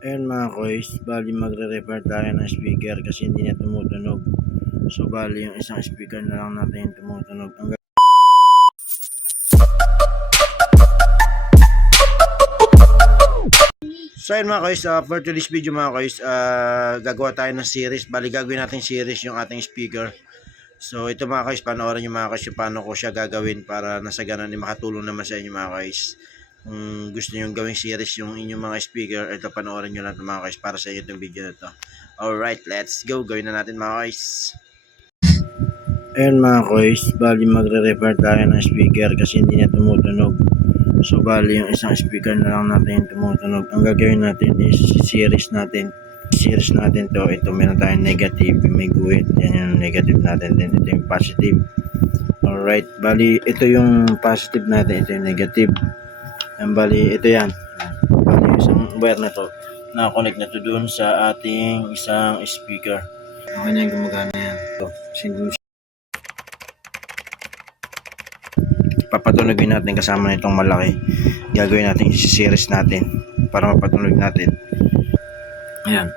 Ayun mga koys, bali magre-repair tayo ng speaker kasi hindi na tumutunog. So bali yung isang speaker na lang natin yung tumutunog. So ayun mga koys, for today's video mga koys, gagawa tayo ng series. Bali gagawin natin series yung ating speaker. So ito mga koys, panoorin nyo mga koys yung paano ko siya gagawin para nasa ganun makatulong naman sa inyo mga koys. Kung gusto nyo gawing series yung inyong mga speaker, ito panoorin nyo lang ito mga koys para sa inyo itong video na ito. Alright, let's go. Gawin na natin mga koys. Ayun mga koys, bali magre-repair tayo ng speaker kasi hindi na tumutunog. So bali yung isang speaker na lang natin yung tumutunog. Ang gagawin natin is series natin. Series natin to. Ito meron tayong negative, may guhit. Yan yung negative natin din. Ito yung positive. Alright, bali ito yung positive natin. Ito yung negative. Yan bali ito yan. Bali yung isang wire na to. Nakakonect na to dun sa ating isang speaker. Okay na yung gumagana yan. So, papatunogin natin kasama nitong malaki. Gagawin natin i-series natin para mapatunog natin. Ayan.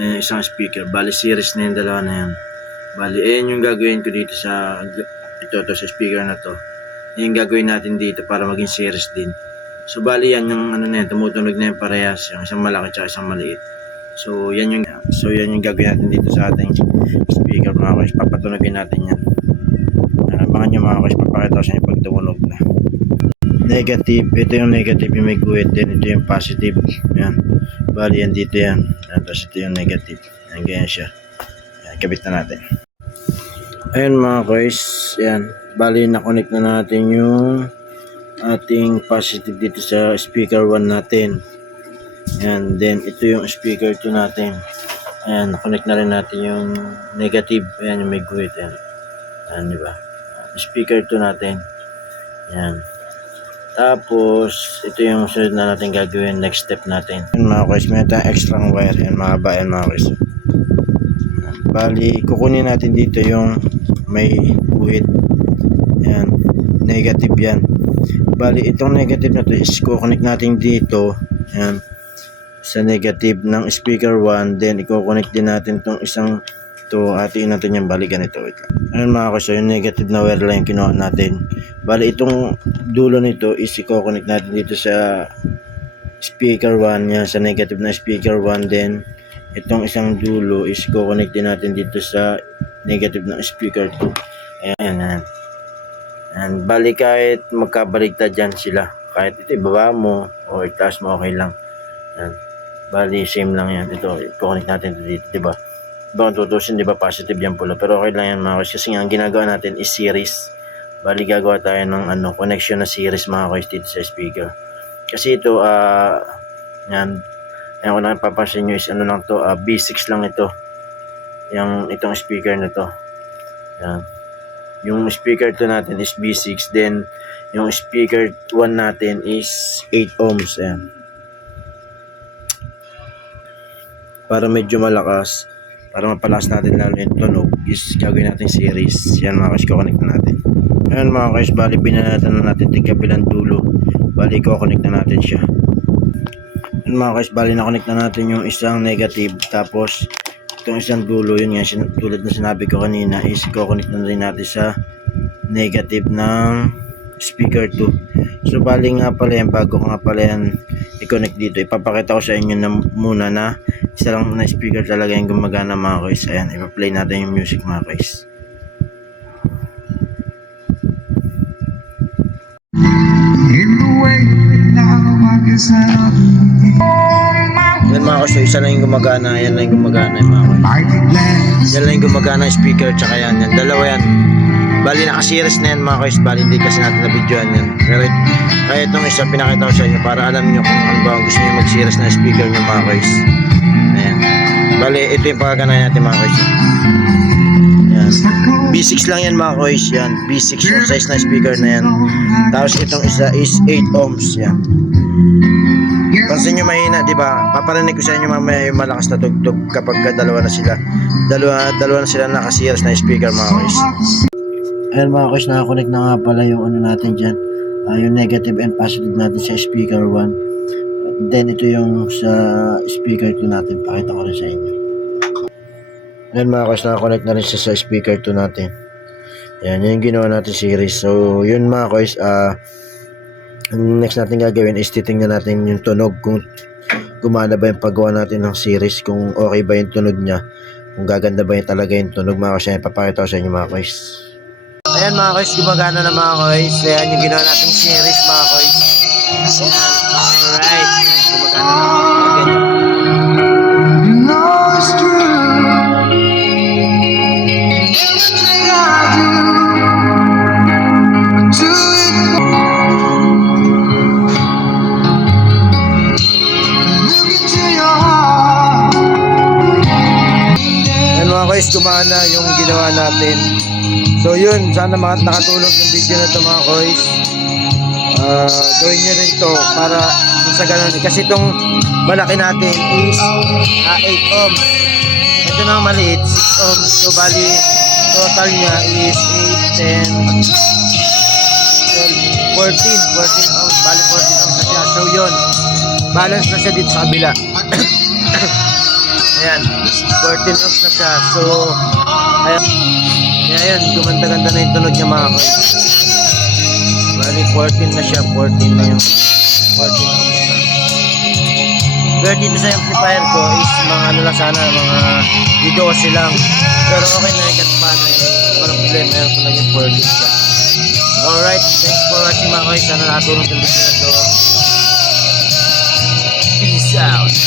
Ayan isang speaker. Bali series na yung dalawa na yan. Bali ayan yung gagawin ko dito sa sa speaker na to. Ayan yung gagawin natin dito para maging series din. So bali yan yung ano na yan, tumutunog na yung parehas. Yung isang malaki at isang maliit. So yan yung gagawin natin dito sa ating speaker mga guys. Papatunogin natin yan. Abangan nyo mga guys, papakita ko sa inyo pag tumunog na. Negative, ito yung negative yung may guhit din, ito yung positive. Yan, bali yan dito yan. Tapos ito yung negative. Yan, ganyan siya. Yan, kabit na natin. Ayun mga guys, yan. Bali na-connect na natin yung ating positive dito sa speaker 1 natin. Yan, then ito yung speaker 2 natin. Ayan, na-connect na rin natin yung negative. Ayan yung may guhit. Yan, yan diba? Speaker 2 natin. Yan. Tapos, ito yung sunod na natin gagawin. Next step natin. Yan mga guys, may tayong extra wire. Yan, mahaba yan mga guys. Bali, kukunin natin dito yung may guhit. Yan. Negative yan. Bali, itong negative na to is kukunik natin dito. Yan. Sa negative ng speaker 1. Then, i-connect din natin itong isang ito, atiin natin yung bali ganito. Wait lang. Ayun mga kasi yung negative na wire lang yung kinuha natin. Bali itong dulo nito is i-connect natin dito sa speaker 1 yan, sa negative na speaker 1. Then itong isang dulo is i-connect din natin dito sa negative na speaker 2. Ayan, ayan. And bali kahit magkabaligtad dyan sila, kahit ito ibaba mo o itaas mo, okay lang. Ayan. Bali same lang yan. Ito i-connect natin dito, diba? Kung tutusin, di ba positive yan pula, pero okay lang yan mga guys kasi nga ang ginagawa natin is series. Bali gagawa tayo ng connection na series mga guys dito sa speaker. Kasi ito yan ko lang papansin nyo is lang to, B6 lang ito. Itong speaker na to. Yan. Yung speaker 2 natin is B6, then yung speaker 1 natin is 8 ohms. Ayan. Para medyo malakas, para mapalakas natin lalo yung tunog is gagawin natin series. Yan mga guys, connect na natin. Ayan mga guys, bali binanatan na natin tigkabilang dulo. Bali connect na natin siya. Ayan mga guys, bali na-connect na natin yung isang negative. Tapos itong isang dulo, yun nga tulad na sinabi ko kanina, is connect na rin natin sa negative ng speaker 2. So bali nga pala yan, bago ko nga pala yan i-connect dito, ipapakita ko sa inyo na muna na isa lang na speaker talaga yung gumagana mga guys. Ayan, ipa-play natin yung music mga guys. Yan mga guys, so isa lang yung gumagana. Yan lang yung gumagana mga guys. Yan lang yung gumagana yung speaker, tsaka yan, dalawa yan. Bali naka-series na yan mga guys. Bali hindi kasi natin na-videoan yan. Pero kaya itong isa pinakita ko sa inyo para alam nyo kung ano ba gusto nyo mag-series na speaker nyo mga guys. Ayan. Bali ito yung pagkaganahin natin mga guys. Ayan. B6 lang yan mga guys. Yan. B6 yung size na speaker na yan. Tapos itong isa is 8 ohms. Yan. Pansin nyo mahina, di ba? Paparinig ko sa inyo mamaya yung malakas na tugtog kapag dalawa na sila. Dalawa na sila naka-series na speaker mga guys. Ayan mga guys, nakakonect na nga pala yung natin dyan. Yung negative and positive natin sa speaker 1. Then ito yung sa speaker 2 natin. Pakita ko rin sa inyo. Ayan mga guys, nakakonect na rin siya sa speaker 2 natin. Ayan, yun yung ginawa natin series. So yun mga guys, ang next natin gagawin is titingnan natin yung tunog, kung gumana ba yung paggawa natin ng series, kung okay ba yung tunog niya, kung gaganda ba yung talaga yung tunog mga guys. Ayan, papakita ko sa inyo mga guys. Ayan mga guys, gumagana na mga guys. Ayan yung ginawa nating series mga guys. Ayan, alright. Gumagana na. Ganyan. Ayan mga guys, gumana yung ginawa natin. So yun, sana nakatulong yung video na to mga guys. Gawin nyo rin to para sa ganun. Kasi itong malaki natin is 8 ohms. Ito na maliit, 6 ohms. So bali, total niya is 8, 10, 12, 14 ohms. Bali 14 ohms na siya. So yun, balance na siya dito sa kabila. Ayan, 14 ohms na siya. So, ayan, gumanda-ganda na yung tunog niya mga guys. Bali 14 na siya, 14 na yung 14 ohms na. Pero dito sa amplifier ko is mga ano lang sana, mga video silang. Pero okay na yung katpano eh. Walang problema, meron ko naging 14 siya. Alright, thanks for watching mga guys. Sana nakatulong itong video na to. Peace out.